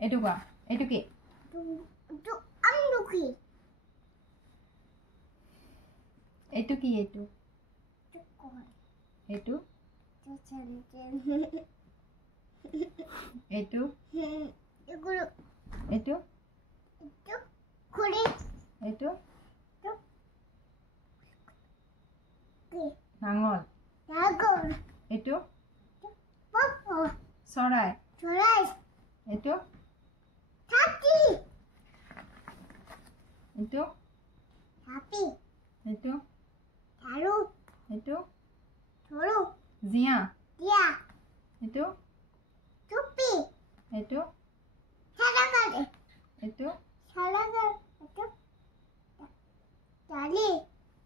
এইটো কোৱা এইটো কি আমলখি এইটো কি এইটো এইটো এইটো এইটো এইটো নাঙল এইটো চৰাই এইটো এইটো এইটো এইটো জিয়া এইটো এইটো এইটো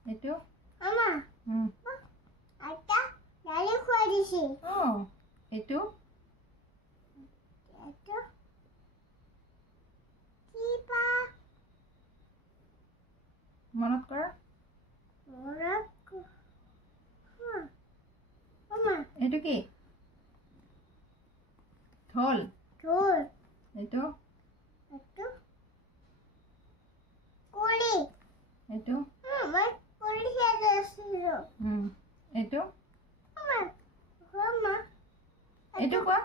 এইটো এইটো মনত কৰা এইটো কি ঢোল এইটো এইটো এইটো এইটো কোৱা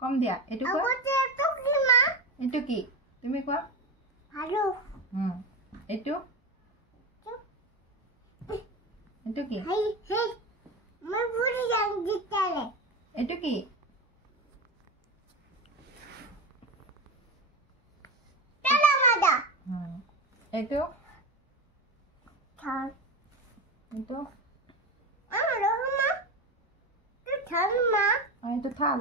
কম দিয়া এইটো কোৱা এইটো কি তুমি কোৱা এইটো এইটো কি এইটো কি এইটো এইটো এইটো থাল